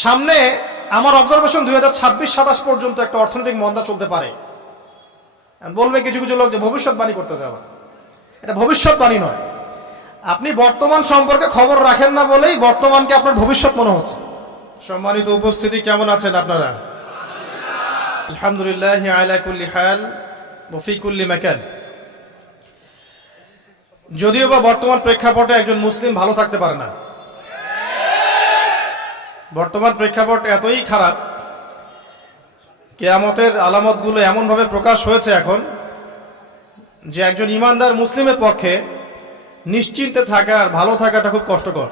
সামনে আমার অবজারভেশন 2026-27 পর্যন্ত একটা অর্থনৈতিক মন্দা চলতে পারে। বলবে কিছু কিছু লোক যে ভবিষ্যৎবাণী করতেছে, আবার এটা ভবিষ্যৎবাণী নয়। আপনি বর্তমান সম্পর্কে খবর রাখেন না বলেই বর্তমানকে আপনার ভবিষ্যৎ মনে হচ্ছে। সম্মানিত উপস্থিতি, কেমন আছেন আপনারা? আলহামদুলিল্লাহ আলা কুল্লি হাল ওয়া ফি কুল্লি মাকান। যদিও বা বর্তমান প্রেক্ষাপটে একজন মুসলিম ভালো থাকতে পারে না। বর্তমান প্রেক্ষাপট এতই খারাপ, কিয়ামতের আলামতগুলো এমনভাবে প্রকাশ হয়েছে এখন যে একজন ইমানদার মুসলিমের পক্ষে নিশ্চিন্তে থাকা আর ভালো থাকাটা খুব কষ্টকর।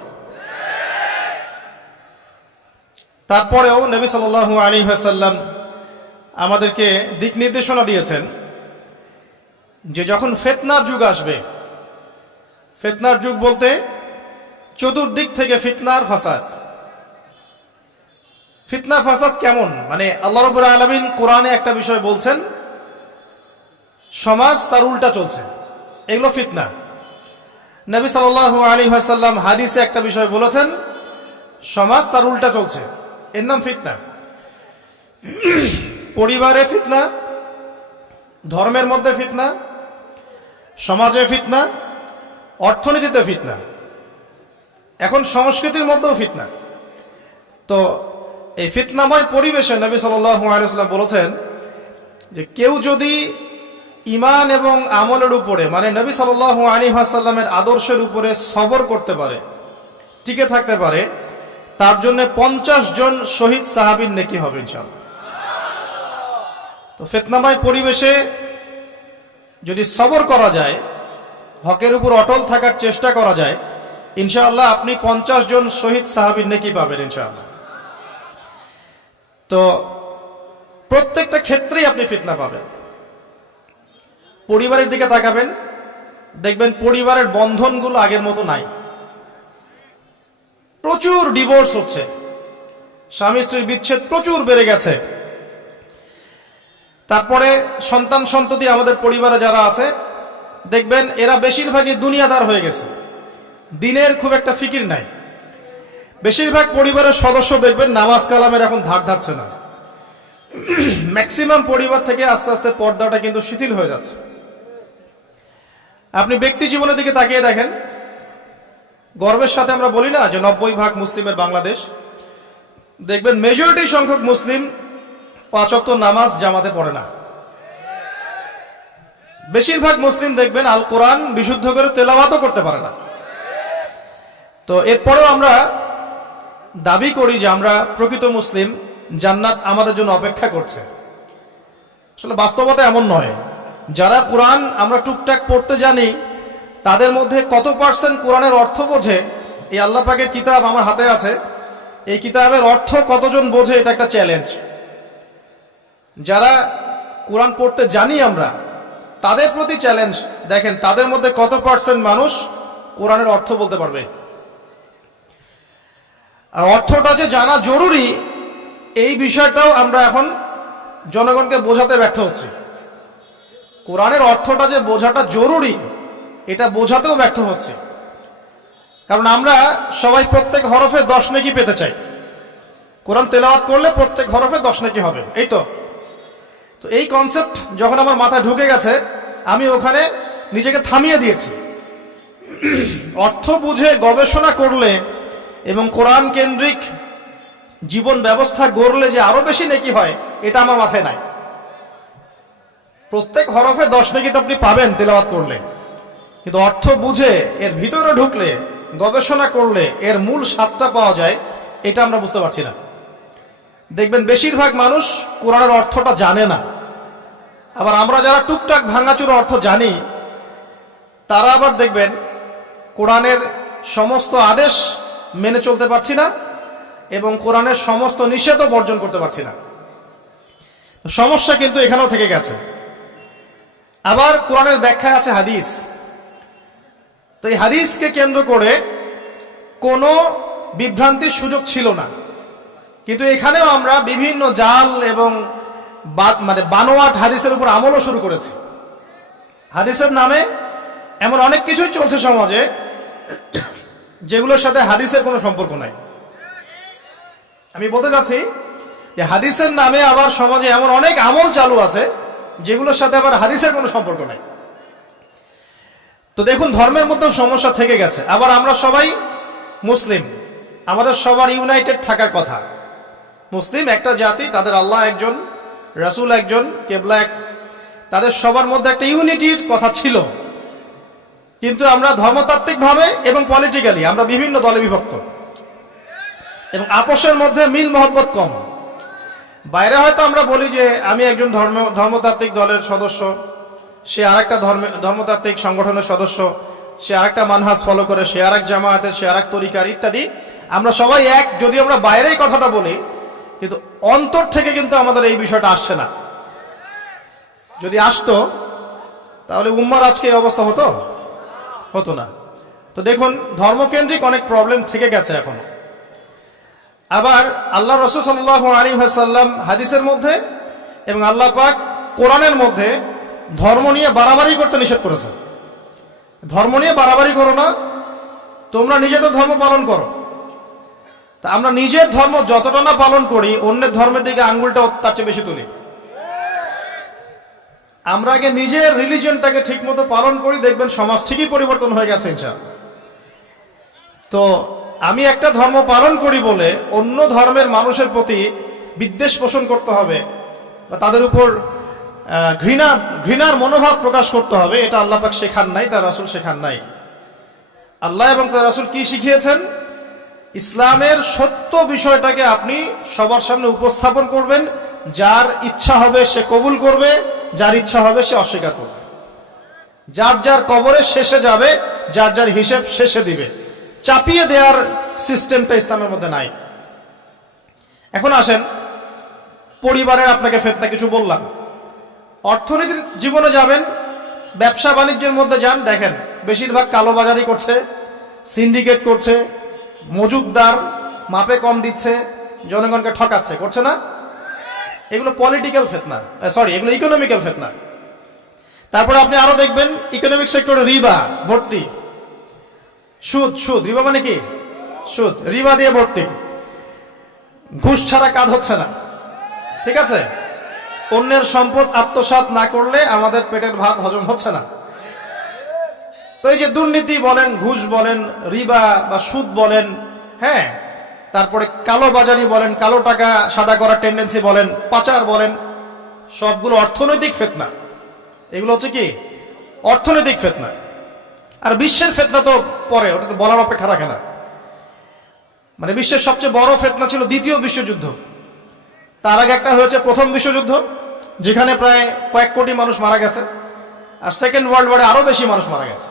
তারপরেও নবী সাল্লাল্লাহু আলাইহি ওয়াসাল্লাম আমাদেরকে দিক নির্দেশনা দিয়েছেন যে যখন ফিতনার যুগ আসবে, ফিতনার যুগ বলতে চতুর্দিক থেকে ফিতনার ফাসাদ। ফিতনা ফাসাদ কেমন? মানে আল্লাহ রাব্বুল আলামিন কোরআনে একটা বিষয় বলছেন, সমাজ তার উল্টা চলছে, এগুলো ফিতনা। নবী সাল্লাল্লাহু আলাইহি ওয়াসাল্লাম হাদিসে একটা বিষয় বলেছেন, সমাজ তার উল্টা চলছে, এর নাম ফিতনা। পরিবারে ফিতনা, ধর্মের মধ্যে ফিতনা, সমাজে ফিতনা, অর্থনীতিতে ফিতনা, এখন সংস্কৃতির মধ্যেও ফিতনা। তো এই ফিতনাময় পরিবেশে নবী সাল্লাল্লাহু আলাইহি ওয়াসাল্লাম বলেছেন যে কেউ যদি ঈমান এবং আমলের উপরে, মানে নবী সাল্লাল্লাহু আলাইহি ওয়াসাল্লামের আদর্শের উপরে সবর করতে পারে, টিকে থাকতে পারে, তার জন্য 50 জন শহীদ সাহাবীর নেকি হবে ইনশাআল্লাহ। তো ফিতনাময় পরিবেশে যদি সবর করা যায়, হকের উপর অটল থাকার চেষ্টা করা যায়, ইনশাআল্লাহ আপনি 50 জন শহীদ সাহাবীর নেকি পাবেন ইনশাআল্লাহ। তো প্রত্যেকটা ক্ষেত্রেই আপনি ফিতনা পাবেন। পরিবারের দিকে তাকাবেন, দেখবেন পরিবারের বন্ধনগুলো আগের মতো নাই। প্রচুর ডিভোর্স হচ্ছে, স্বামী স্ত্রীর বিচ্ছেদ প্রচুর বেড়ে গেছে। তারপরে সন্তান সন্ততি আমাদের পরিবারে যারা আছে, দেখবেন এরা বেশিরভাগই দুনিয়াদার হয়ে গেছে, দিনের খুব একটা ফিকির নাই। বেশিরভাগ পরিবারের সদস্য দেখবেন নামাজ কালামের এখন ধার ধারছে না। ম্যাক্সিমাম পরিবার থেকে আস্তে আস্তে পর্দাটা কিন্তু শিথিল হয়ে যাচ্ছে। আপনি ব্যক্তি জীবনের দিকে তাকিয়ে দেখেন, গর্বের সাথে আমরা বলি না যে 90% মুসলিমের বাংলাদেশ, দেখবেন মেজরিটি সংখ্যক মুসলিম 5 ওয়াক্ত নামাজ জামাতে পড়ে না। বেশিরভাগ মুসলিম দেখবেন আল কোরআন বিশুদ্ধ করে তেলাওয়াতও করতে পারে না। তো এরপরেও আমরা দাবি করি যে আমরা প্রকৃত মুসলিম, জান্নাত আমাদের জন্য অপেক্ষা করছে। আসলে বাস্তবতা এমন নয়। যারা কোরআন আমরা টুকটাক পড়তে জানি, তাদের মধ্যে কত পার্সেন্ট কোরআনের অর্থ বোঝে? এই আল্লাহ পাকের কিতাব আমার হাতে আছে, এই কিতাবের অর্থ কতজন বোঝে? এটা একটা চ্যালেঞ্জ। যারা কোরআন পড়তে জানি আমরা, তাদের প্রতি চ্যালেঞ্জ, দেখেন তাদের মধ্যে কত পার্সেন্ট মানুষ কোরআনের অর্থ বলতে পারবে। আর অর্থটা যে জানা জরুরি, এই বিষয়টাও আমরা এখন জনগণকে বোঝাতে ব্যর্থ হচ্ছি। কোরআনের অর্থটা যে বোঝাটা জরুরি, এটা বোঝাতেও ব্যর্থ হচ্ছে। কারণ আমরা সবাই প্রত্যেক হরফে 10 নেকি পেতে চাই। কোরআন তেলাওয়াত করলে প্রত্যেক হরফে 10 নেকি হবে, এই তো। তো এই কনসেপ্ট যখন আমার মাথায় ঢুকে গেছে, আমি ওখানে নিজেকে থামিয়ে দিয়েছি। অর্থ বুঝে গবেষণা করলে এবং কোরআন কেন্দ্রিক জীবন ব্যবস্থা গড়লে যে আরো বেশি নেকি হয়, এটা আমার মাথায় নাই। প্রত্যেক হরফে 10 নেকি তো আপনি পাবেন তেলাওয়াত করলে, কিন্তু অর্থ বুঝে এর ভিতরে ঢুকলে, গবেষণা করলে এর মূল স্বাদটা পাওয়া যায়, এটা আমরা বুঝতে পারছি না। দেখবেন বেশিরভাগ মানুষ কোরআনের অর্থটা জানে না। আবার আমরা যারা টুকটাক ভাঙাচুরা অর্থ জানি, তারা আবার দেখবেন কোরআনের সমস্ত আদেশ মেনে চলতে পারছি না এবং কোরআনের সমস্ত নিষেধও বর্জন করতে পারছি না। সমস্যা কিন্তু এখানেও থেকে গেছে। আবার কোরআনের ব্যাখ্যায় আছে হাদিস। তো এই হাদিসকে কেন্দ্র করে কোনো বিভ্রান্তির সুযোগ ছিল না, কিন্তু এখানেও আমরা বিভিন্ন জাল এবং মানে বানোয়াট হাদিসের উপর আমলও শুরু করেছি। হাদিসের নামে এমন অনেক কিছুই চলছে সমাজে, যেগুলোর সাথে হাদিসের কোনো সম্পর্ক নাই। আমি বলতে চাচ্ছি যে হাদিসের নামে আবার সমাজে এমন অনেক আমল চালু আছে যেগুলোর সাথে আবার হাদিসের কোনো সম্পর্ক নেই। তো দেখুন, ধর্মের মধ্যে সমস্যা থেকে গেছে। আবার আমরা সবাই মুসলিম, আমাদের সবার ইউনাইটেড থাকার কথা। মুসলিম একটা জাতি, তাদের আল্লাহ একজন, রাসূল একজন, কেবলা এক, তাদের সবার মধ্যে একটা ইউনিটির কথা ছিল। কিন্তু আমরা ধর্মতাত্ত্বিকভাবে এবং পলিটিক্যালি আমরা বিভিন্ন দলে বিভক্ত এবং আপোষের মধ্যে মিল মহব্বত কম। বাইরে হয়তো আমরা বলি যে আমি একজন ধর্মতাত্ত্বিক দলের সদস্য, সে আরেকটা ধর্মতাত্ত্বিক সংগঠনের সদস্য, সে আরেকটা মানহাজ ফলো করে, সে আরেক জামায়াতের, সে আরেক তরিকার ইত্যাদি। আমরা সবাই এক, যদি আমরা বাইরেই কথাটা বলি, কিন্তু অন্তর থেকে কিন্তু আমাদের এই বিষয়টা আসছে না। যদি আসতো তাহলে উম্মার আজকে এই অবস্থা হতো না। তো দেখুন, ধর্মকেন্দ্রিক অনেক প্রবলেম থেকে গেছে এখনো। আবার আল্লাহ রাসূল সাল্লাল্লাহু আলাইহি ওয়াসাল্লাম হাদিসের মধ্যে এবং আল্লাহ পাক কোরআনের মধ্যে ধর্ম নিয়ে বাড়াবাড়ি করতে নিষেধ করেছেন। ধর্ম নিয়ে বাড়াবাড়ি করো না, তোমরা নিজেদের ধর্ম পালন করো। তা আমরা নিজের ধর্ম যতটা না পালন করি, অন্যের ধর্মের দিকে আঙ্গুলটা তার চেয়ে বেশি তুলি। আমরা আগে নিজের রিলিজিয়নটাকে ঠিক মতো পালন করি, দেখবেন সমাজ ঠিকই পরিবর্তন হয়ে গেছে ইনশাআল্লাহ। তো আমি একটা ধর্ম পালন করি বলে অন্য ধর্মের মানুষের প্রতি বিদ্বেষ পোষণ করতে হবে বা তাদের উপর ঘৃণার মনোভাব প্রকাশ করতে হবে, এটা আল্লাহ পাক শেখান নাই, তার রাসূল শেখান নাই। আল্লাহ এবং তার রাসূল কি শিখিয়েছেন? ইসলামের সত্য বিষয়টাকে আপনি সবার সামনে উপস্থাপন করবেন, যার ইচ্ছা হবে সে কবুল করবে, যার ইচ্ছা হবে সে অস্বীকার করবে। যার যার কবরে শেষে যাবে, যার যার হিসেব শেষে দিবে। চাপিয়ে দেওয়ার সিস্টেমটা ইসলামের মধ্যে নাই। এখন আসেন, পরিবারের আপনাকে ফিতনা কিছু বললাম। অর্থনীতির জীবনে যাবেন, ব্যবসা বাণিজ্যের মধ্যে যান, দেখেন বেশিরভাগ কালোবাজারি করছে, সিন্ডিকেট করছে, মজুদদার মাপে কম দিচ্ছে, জনগণকে ঠকাচ্ছে, করছে না? এগুলো পলিটিক্যাল ফিতনা, এগুলো ইকোনমিক্যাল ফিতনা। তারপরে আপনি আরো দেখবেন ইকোনমিক সেক্টরে রিবা ভর্তি, সুদ। রিবা মানে কি? সুদ, রিবা দিয়ে ভর্তি। ঘুষ ছাড়া কাজ হচ্ছে না, ঠিক আছে? অন্যের সম্পদ আত্মসাৎ না করলে আমাদের পেটের ভাত হজম হচ্ছে না। তো এই যে দুর্নীতি বলেন, ঘুষ বলেন, রিবা বা সুদ বলেন, হ্যাঁ, তারপরে কালো বাজারি বলেন, কালো টাকা সাদা করার টেন্ডেন্সি বলেন, পাচার বলেন, সবগুলো অর্থনৈতিক ফিতনা। এগুলো হচ্ছে কি? অর্থনৈতিক ফিতনা। আর বিশ্বের ফিতনা তো পরে, ওটা তো বলার অপেক্ষা রাখে না। মানে বিশ্বের সবচেয়ে বড় ফিতনা ছিল দ্বিতীয় বিশ্বযুদ্ধ। তার আগে একটা হয়েছে প্রথম বিশ্বযুদ্ধ, যেখানে প্রায় কয়েক কোটি মানুষ মারা গেছে, আর সেকেন্ড ওয়ার্ল্ড ওয়ারে আরো বেশি মানুষ মারা গেছে।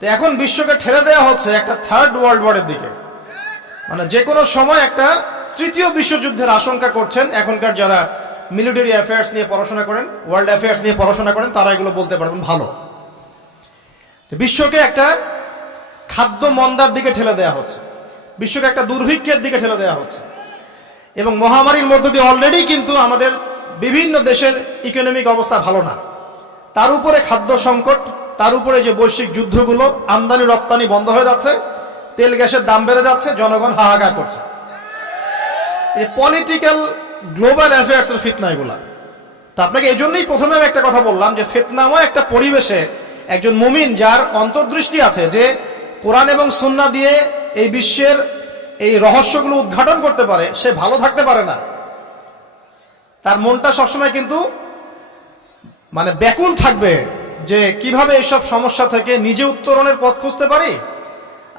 তো এখন বিশ্বকে ঠেলে দেওয়া হচ্ছে একটা থার্ড ওয়ার্ল্ড ওয়ারের দিকে। মানে যে কোনো সময় একটা তৃতীয় বিশ্বযুদ্ধের আশঙ্কা করছেন এখনকার যারা মিলিটারি অ্যাফেয়ার্স নিয়ে পড়াশোনা করেন, ওয়ার্ল্ড অ্যাফেয়ার্স নিয়ে পড়াশোনা করেন, তারা এগুলো বলতে পারবেন ভালো। বিশ্বকে একটা খাদ্য মন্দার দিকে ঠেলে দেওয়া হচ্ছে, বিশ্বকে একটা দুর্ভিক্ষের দিকে ঠেলে দেওয়া হচ্ছে। এবং মহামারীর মধ্য দিয়ে অলরেডি কিন্তু আমাদের বিভিন্ন দেশের ইকোনমিক অবস্থা ভালো না, তার উপরে খাদ্য সংকট, তার উপরে যে বৈশ্বিক যুদ্ধগুলো, আমদানি রপ্তানি বন্ধ হয়ে যাচ্ছে, তেল গ্যাসের দাম বেড়ে যাচ্ছে, জনগণ হাহাকার করছে। এই পলিটিক্যাল গ্লোবাল অ্যাফেয়ার্স এর ফিতনা এগুলা। তা আপনাকে এই জন্যই প্রথমে একটা কথা বললাম যে ফিতনাময় একটা পরিবেশে একজন মুমিন যার অন্তর্দৃষ্টি আছে, যে কোরআন এবং সুন্নাহ দিয়ে এই বিশ্বের এই রহস্যগুলো উদ্ঘাটন করতে পারে, সে ভালো থাকতে পারে না। তার মনটা সবসময় কিন্তু মানে ব্যাকুল থাকবে যে কিভাবে এইসব সমস্যা থেকে নিজে উত্তরণের পথ খুঁজতে পারি,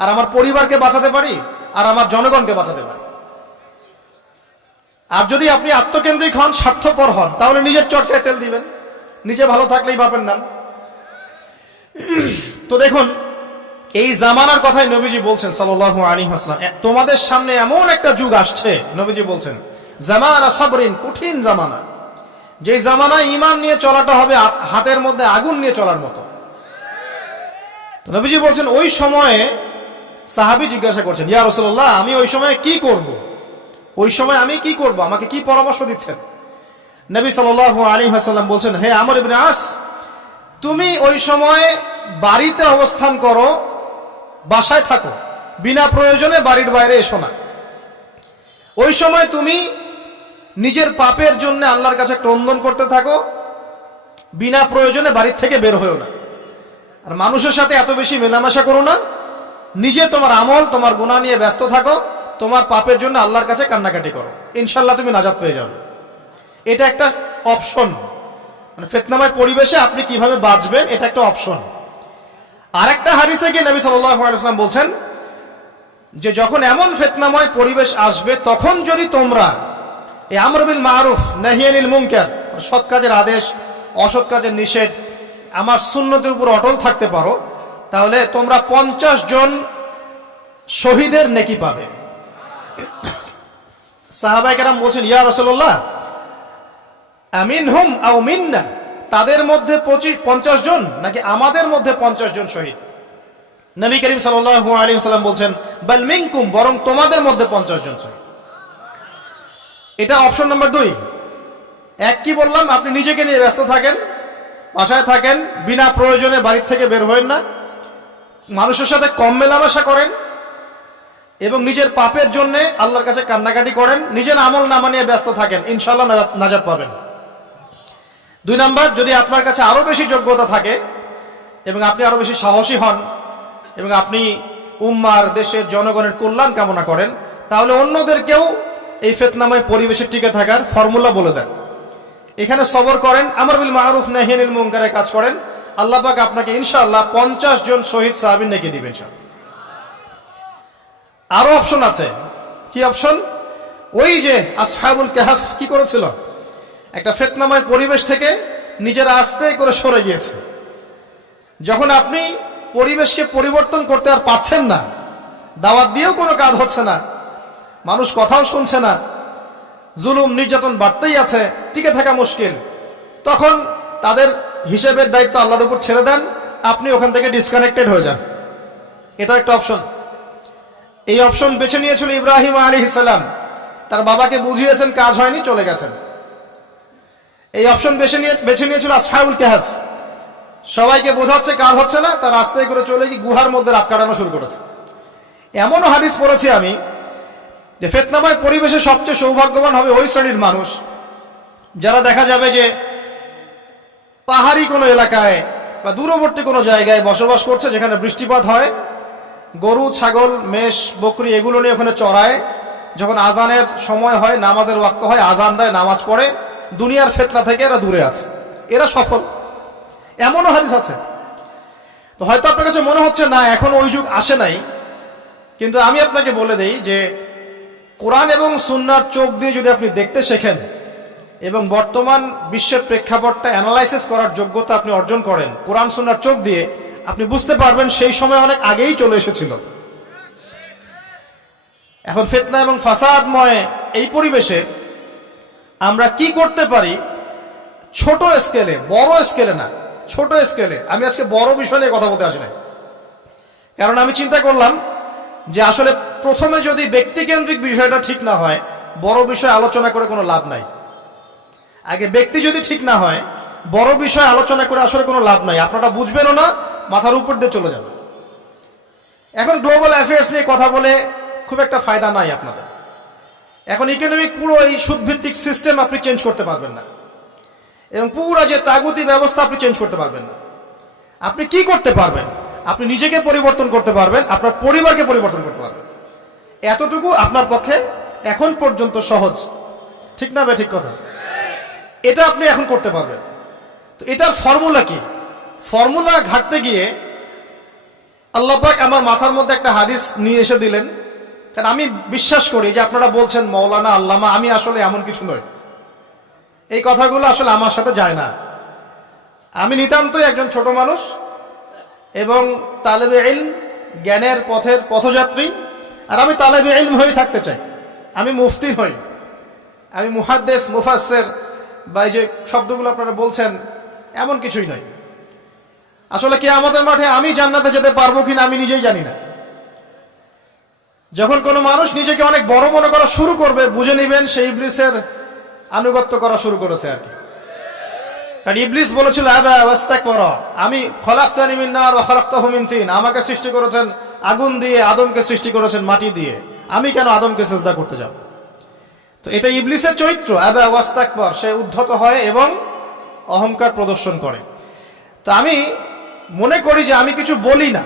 আর আমার পরিবারকে বাঁচাতে পারি, আর আমার জনগণকে বাঁচাতে পারি। আর যদি আপনি আত্মকেন্দ্রিক হন, স্বার্থপর হন, তাহলে নিজের চটকায় তেল দিবেন, নিজে ভালো থাকলেই বাপের নাম। তো দেখুন, এই জামানার কথাই নবীজি বলছেন সাল্লাল্লাহু আলাইহি ওয়াসাল্লাম, তোমাদের সামনে এমন একটা যুগ আসছে, নবীজি বলছেন জামানা সাবরিন, কঠিন জামানা, যে জামানায় ঈমান নিয়ে চলাটা হবে হাতের মধ্যে আগুন নিয়ে চলার মতো। নবীজি বলছেন ওই সময়ে, সাহাবী জিজ্ঞাসা করছেন, ইয়া রাসূলুল্লাহ, আমি ওই সময় কি করব? ওই সময় আমি কি করব, আমাকে কি পরামর্শ দিচ্ছেন? নবী সাল্লাল্লাহু আলাইহি ওয়াসাল্লাম বলছেন, হে আমর ইবনে আস, তুমি ওই সময় বাড়িতে অবস্থান করো, বাসায় থাকো, বিনা প্রয়োজনে বাড়ির বাইরে এসো না। ওই সময় তুমি নিজের পাপের জন্য আল্লাহর কাছে ক্রন্দন করতে থাকো, বিনা প্রয়োজনে বাড়ির থেকে বের হয়েও না। আর মানুষের সাথে এত বেশি মেলামেশা করো না, নিজে তোমার আমল তোমার গুনাহ নিয়ে ব্যস্ত থাকো, তোমার পাপের জন্য আল্লাহর কাছে কান্নাকাটি করো, ইনশাল্লাহ তুমি নাজাত পেয়ে যাবে। এটা একটা অপশন, মানে ফিতনাময় পরিবেশে আপনি কিভাবে বাঁচবেন এটা একটা অপশন। আর একটা হাদিসে গিয়ে নবী সাল্লাল্লাহু আলাইহি ওয়াসাল্লাম বলছেন যে যখন এমন ফিতনাময় পরিবেশ আসবে তখন যদি তোমরা এই আমর বিল মারুফ নাহি আনিল মুনকার, সৎ কাজের আদেশ অসৎ কাজের নিষেধ, আমার সুন্নতের উপর অটল থাকতে পারো, তাহলে তোমরা 50 জন শহীদের নেকি পাবে। সাহাবায়ে কেরাম বলছেন, ইয়া রাসূলুল্লাহ আমিনহুম আও মিন্না, তাদের মধ্যে 50 জন নাকি আমাদের মধ্যে 50 জন শহীদ? নবী করিম সাল্লাল্লাহু আলাইহি ওয়াসাল্লাম বলছেন, বাল মিনকুম, বরং তোমাদের মধ্যে 50 জন শহীদ। এটা অপশন নাম্বার 2। এক কি বললাম, আপনি নিজেকে নিয়ে ব্যস্ত থাকেন, বাসায় থাকেন, বিনা প্রয়োজনে বাড়ির থেকে বের হবেন না, মানুষের সাথে কম মেলামেশা করেন এবং নিজের পাপের জন্য আল্লাহর কাছে কান্নাকাটি করেন, নিজের আমল নামা নিয়ে ব্যস্ত থাকেন, ইনশাআল্লাহ নাজাত পাবেন। 2 নাম্বার, যদি আপনার কাছে আরো বেশি যোগ্যতা থাকে এবং আপনি আরো বেশি সাহসী হন এবং আপনি উম্মার দেশের জনগণের কল্যাণ কামনা করেন, তাহলে অন্যদেরকেও এই ফিতনাময় পরিবেশে টিকে থাকার ফর্মুলা বলে দেন। এখানে সবর করেন, আমর বিল মারুফ নাহি আনিল মুনকারের কাজ করেন, আল্লাহ পাক আপনাকে ইনশাআল্লাহ 50 জন শহীদ সাহাবীর নেকি দিবেন। আরো অপশন আছে। কি অপশন? ওই যে আসহাবুল কাহফ কি করেছিল, একটা ফিতনাময় পরিবেশ থেকে নিজেরা আস্তে করে সরে গিয়েছে। যখন আপনি পরিবেশকে পরিবর্তন করতে আর পারছেন না, দাওয়াত দিয়েও কোনো কাজ হচ্ছে না, মানুষ কথাও শুনছে না, জুলুম নির্যাতন বাড়তেই আছে, টিকে থাকা মুশকিল, তখন তাদের হিসেবের দায়িত্ব আল্লাহর উপর ছেড়ে দেন, আপনি ওখান থেকে ডিসকানেক্টেড হয়ে যান। এটা একটা অপশন। এই অপশন বেছে নিয়েছিল ইব্রাহিম আলাইহিস সালাম, তার বাবাকে বুঝিয়েছেন, কাজ হয়নি, চলে গেছেন। এই অপশন বেছে নিয়েছিল আসহাবুল কাহফ, সবাইকে বোঝাচ্ছে কাজ হচ্ছে না, তার রাস্তায় করে চলে গিয়ে গুহার মধ্যে রাত কাটানো শুরু করেছে। এমনও হাদিস পড়েছি আমি যে ফিতনাময় পরিবেশে সবচেয়ে সৌভাগ্যবান হবে ওই শ্রেণীর মানুষ যারা দেখা যাবে যে পাহাড়ি কোনো এলাকায় বা দূরবর্তী কোনো জায়গায় বসবাস করছে, যেখানে বৃষ্টিপাত হয়, গরু ছাগল মেষ বকরি এগুলো নিয়ে ওখানে চড়ায়, যখন আজানের সময় হয়, নামাজের ওয়াক্ত হয়, আজান দেয়, নামাজ পড়ে, দুনিয়ার ফিতনা থেকে এরা দূরে আছে, এরা সফল। এমনও হাদিস আছে। তো হয়তো আপনার কাছে মনে হচ্ছে না এখন ওই যুগ আসে নাই, কিন্তু আমি আপনাকে বলে দেই যে কোরআন এবং সুন্নাহর চোখ দিয়ে যদি আপনি দেখতে শেখেন এবং বর্তমান বিশ্বের প্রেক্ষাপটটা অ্যানালাইসিস করার যোগ্যতা আপনি অর্জন করেন কোরআন সুন্নাহর চোখ দিয়ে, আপনি বুঝতে পারবেন সেই সময় অনেক আগেই চলে এসেছিল। এখন ফিতনা এবং ফাসাদময় এই পরিবেশে আমরা কি করতে পারি, ছোট স্কেলে, বড় স্কেলে না, ছোট স্কেলে। আমি আজকে বড় বিষয় নিয়ে কথা বলতে আসি না, কারণ আমি চিন্তা করলাম যে আসলে প্রথমে যদি ব্যক্তিকেন্দ্রিক বিষয়টা ঠিক না হয়, বড় বিষয় আলোচনা করে কোনো লাভ নাই। আগে ব্যক্তি যদি ঠিক না হয়, বড় বিষয় আলোচনা করে আসলে কোনো লাভ নাই, আপনারা বুঝবেনও না, মাথার উপর দিয়ে চলে যাবে। এখন গ্লোবাল অ্যাফেয়ার্স নিয়ে কথা বলে খুব একটা ফায়দা নাই আপনাদের। এখন ইকোনমিক পুরো এই সুদভিত্তিক সিস্টেম আপনি চেঞ্জ করতে পারবেন না, এবং পুরো যে তাগুতি ব্যবস্থা আপনি চেঞ্জ করতে পারবেন না। আপনি কি করতে পারবেন? আপনি নিজেকে পরিবর্তন করতে পারবেন, আপনার পরিবারকে পরিবর্তন করতে পারবেন। এতটুকু আপনার পক্ষে এখন পর্যন্ত সহজ, ঠিক না? ঠিক কথা। এটা আপনি এখন করতে পারবেন। তো এটার ফর্মুলা কি? ফর্মুলা ঘাটতে গিয়ে আল্লাহ পাক আমার মাথার মধ্যে একটা হাদিস নিয়ে এসে দিলেন, কারণ আমি বিশ্বাস করি যে আপনারা বলছেন মৌলানা আল্লামা, আমি আসলে এমন কিছু নই, এই কথাগুলো আসলে আমার সাথে যায় না। আমি নিতান্তই একজন ছোট মানুষ এবং তালেবে ইলম, জ্ঞানের পথের পথযাত্রী, আর আমি তালেবে ইলম হয়ে থাকতে চাই। আমি মুফতি হই, আমি মুহাদ্দিস, মুফাসসির বা এই যে শব্দগুলো আপনারা বলছেন, এমন কিছুই নয়। আসলে কিয়ামতের মাঠে আমি জান্নাতে যেতে পারবো কিনা আমি নিজেই জানি না। যখন কোনো মানুষ নিজেকে অনেক বড় মনে করা শুরু করবে, বুঝে নেবেন সে ইবলিসের আনুগত্য করা শুরু করেছে আর কি। কারণ ইবলিস বলেছিল আবা ওয়াস্তাকবারা, আমি খলাকতানি মিন নার ওয়া খলাকতাহু মিন তিন, আমাকে সৃষ্টি করেছেন আগুন দিয়ে, আদমকে সৃষ্টি করেছেন মাটি দিয়ে, আমি কেন আদমকে সিজদা করতে যাব? তো এটা ইবলিসের চরিত্র, আবা ওয়াস্তাকবার, সে উদ্ধত হয় এবং অহংকার প্রদর্শন করে। তো আমি মনে করি যে আমি কিছু বলি না,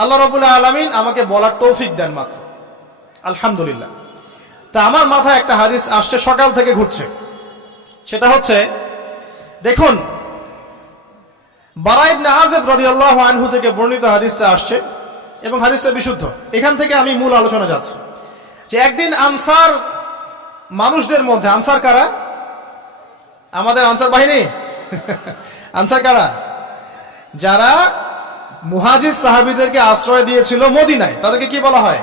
আল্লাহ রাব্বুল আলামিন আমাকে বলার তৌফিক দেন মাত্র, আলহামদুলিল্লাহ। তা আমার মাথায় একটা হাদিস আসছে, সকাল থেকে ঘুরছে। সেটা হচ্ছে, দেখুন, বারা ইবনে আযিব রাদিয়াল্লাহু আনহু থেকে বর্ণিত হাদিসটা আসছে এবং হাদিসটা বিশুদ্ধ। এখান থেকে আমি মূল আলোচনা যাচ্ছি যে একদিন আনসার মানুষদের মধ্যে, আনসার কারা? আমাদের আনসার বাহিনী। আনসার কারা? যারা মুহাজির সাহাবীদেরকে আশ্রয় দিয়েছিল মদিনায়, তাদেরকে কি বলা হয়?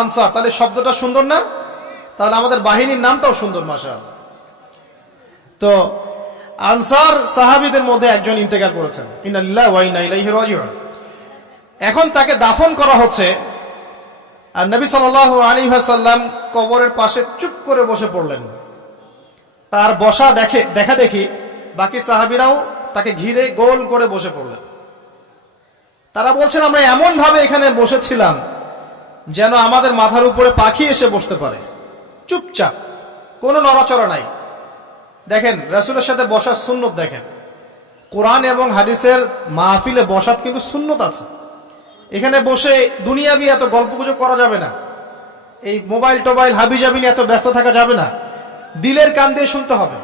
আনসার। তাহলে শব্দটা সুন্দর না? তাহলে আমাদের বাহিনীর নামটাও সুন্দর, মাশাআল্লাহ। তো আনসার সাহাবীদের মধ্যে একজন ইন্তেকাল করেছেন, ইন্না লিল্লাহি ওয়া ইন্না ইলাইহি রাজিউন। এখন তাকে দাফন করা হচ্ছে, আর নবী সাল্লাল্লাহু আলাইহি ওয়াসাল্লাম কবরের পাশে চুপ করে বসে পড়লেন। তার বসা দেখা দেখি বাকি সাহাবীরাও তাকে ঘিরে গোল করে বসে পড়লেন। তারা বলছেন, আমরা এমন ভাবে এখানে বসেছিলাম যেন আমাদের মাথার উপরে পাখি এসে বসতে পারে, চুপচাপ, কোনো নড়াচড়া নাই। দেখেন রাসূলের সাথে বসার সুন্নত, দেখেন কোরআন এবং হাদিসের মাহফিলে বসার কিন্তু সুন্নত আছে। এখানে বসে দুনিয়াবি এত গল্পগুজব করা যাবে না, এই মোবাইল টোবাইল হাবিজাবি নিয়ে এত ব্যস্ত থাকা যাবে না, দিলের কান দিয়ে শুনতে হবে,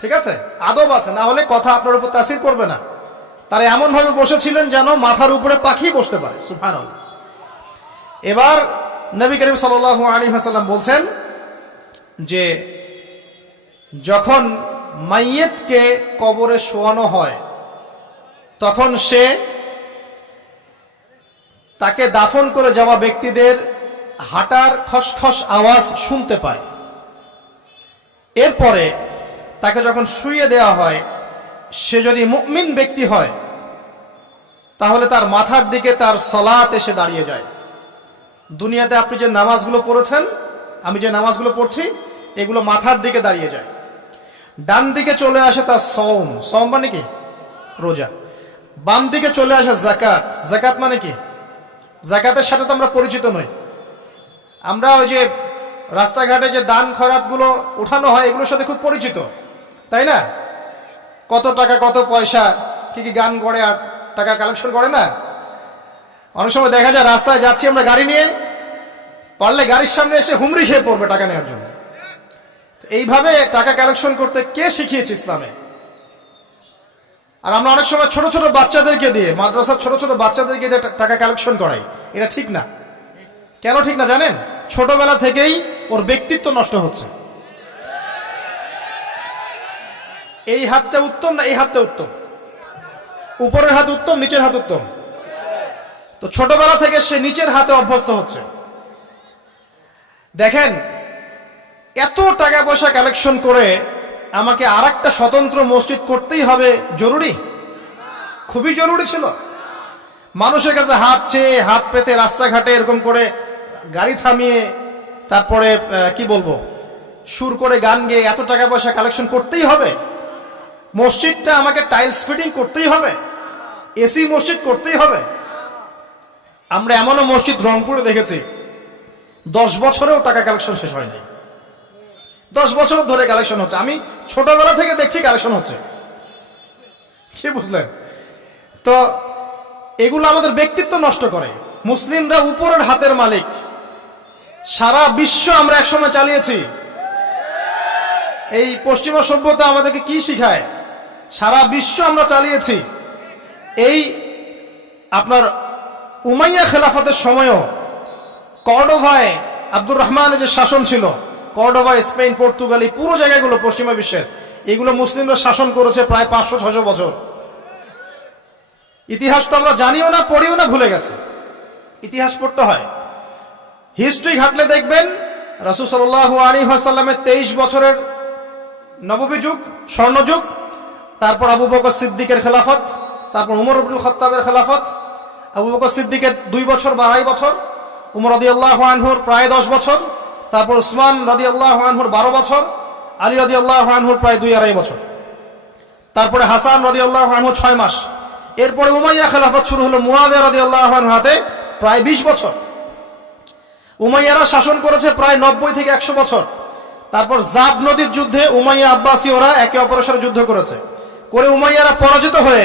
ঠিক আছে? আদব আছে, না হলে কথা আপনার উপর তাসির করবে না। তারা এমন ভাবে বসেছিলেন যেন মাথার উপরে পাখি বসতে পারে, সুবহানাল্লাহ। এবার নবী করিম সাল্লাল্লাহু আলাইহি ওয়াসাল্লাম বলছেন যে যখন মাইয়েতকে কবরে শোয়ানো হয় তখন সে তাকে দাফন করে যাওয়া ব্যক্তিদের হাঁটার খসখস আওয়াজ শুনতে পায়। এরপরে তাকে যখন শুইয়ে দেওয়া হয়, সে যদি মুমিন ব্যক্তি হয় তাহলে তার মাথার দিকে তার সালাত এসে দাঁড়িয়ে যায়। দুনিয়াতে আপনি যে নামাজগুলো পড়েছেন, আমি যে নামাজগুলো পড়ছি, এগুলো মাথার দিকে দাঁড়িয়ে যায়। ডান দিকে চলে আসে তার সওম, সওম মানে কি? রোজা। বাম দিকে চলে আসে যাকাত, যাকাত মানে কি? যাকাতের সাথে তো আমরা পরিচিত নই। আমরা ওই যে রাস্তাঘাটে যে দান খয়রাতগুলো উঠানো হয়, এগুলোর সাথে খুব পরিচিত, তাই না? কত টাকা, কত পয়সা, কি কি গান করে আর টাকা কালেকশন করে না? অনেক সময় দেখা যায় রাস্তায় যাচ্ছি আমরা গাড়ি নিয়ে, পারলে গাড়ির সামনে এসে হুমড়ি খেয়ে পড়বে টাকা নেওয়ার জন্য। এইভাবে টাকা কালেকশন করতে কে শিখিয়েছে ইসলামে? আর আমরা অনেক সময় ছোট ছোট বাচ্চাদেরকে দিয়ে, মাদ্রাসার ছোট ছোট বাচ্চাদেরকে দিয়ে টাকা কালেকশন করাই। এটা ঠিক না। কেন ঠিক না জানেন? ছোটবেলা থেকেই ওর ব্যক্তিত্ব নষ্ট হচ্ছে। এই হাতটা উত্তম না এই হাতটা উত্তম? উপরের হাত উত্তম, নিচের হাত উত্তম? তো ছোটবেলা থেকে সে নিচের হাতে অভ্যস্ত হচ্ছে। দেখেন, এত টাকা পয়সা কালেকশন করে আমাকে আরেকটা স্বতন্ত্র মসজিদ করতেই হবে জরুরি? খুবই জরুরি ছিল। মানুষের কাছে হাত চেয়ে, হাত পেতে রাস্তাঘাটে এরকম করে গাড়ি থামিয়ে, তারপরে কি বলবো, সুর করে গান গেয়ে এত টাকা পয়সা কালেকশন করতেই হবে? মসজিদটা আমাকে টাইলস ফিটিং করতেই হবে? এসি মসজিদ করতেই হবে? আমরা এমনও মসজিদ রংপুরে দেখেছি 10 বছরেও টাকা কালেকশন শেষ হয়নি। 10 বছর ধরে কালেকশন হচ্ছে। আমি ছোটবেলা থেকে দেখছি কালেকশন হচ্ছে। কি বুঝলেন? তো এগুলো আমাদের ব্যক্তিত্ব নষ্ট করে। মুসলিমরা উপরের হাতের মালিক। সারা বিশ্ব আমরা একসময় চালিয়েছি। এই পশ্চিমা সভ্যতা আমাদেরকে কি শিখায়? সারা বিশ্ব আমরা চালিয়েছি। এই আপনার উমাইয়া খেলাফতের সময়ও কর্ডোভায় আব্দুর রহমানের যে শাসন ছিল, কর্ডোভা, স্পেন, পর্তুগাল, এই পুরো জায়গাগুলো পশ্চিমা বিশ্বের, এগুলো মুসলিমরা শাসন করেছে প্রায় 500-600 বছর। ইতিহাস তো আমরা জানিও না, পড়িও না, ভুলে গেছে। ইতিহাস পড়তে হয়। হিস্ট্রি ঘাটলে দেখবেন রাসূল সাল্লাল্লাহু আলাইহি ওয়াসাল্লামের 23 বছরের নববী যুগ, স্বর্ণযুগ, তারপর আবু বকর সিদ্দিকের খেলাফত, তারপর উমর ইবনুল খাত্তাবের খেলাফত। আবু বকর সিদ্দিকের 2 বছর বা 2.5 বছর, উমর রাদিয়াল্লাহু আনহুর প্রায় 10 বছর, তারপর উসমান রাদিয়াল্লাহু আনহুর 12 বছর, আলী রাদিয়াল্লাহু আনহুর প্রায় 2-2.5 বছর, তারপরে হাসান রাদিয়াল্লাহু আনহু 6 মাস। এরপরে উমাইয়া খেলাফত শুরু হলো মুয়াবিয়া রাদিয়াল্লাহু আনহুর হাতে, প্রায় 20 বছর। উমাইয়ারা শাসন করেছে প্রায় 90 থেকে 100 বছর। তারপর জাব নদীর যুদ্ধে উমাইয়া আব্বাসী ওরা একে অপরের সাথে যুদ্ধ করেছে, করে উমাইয়ারা পরাজিত হয়ে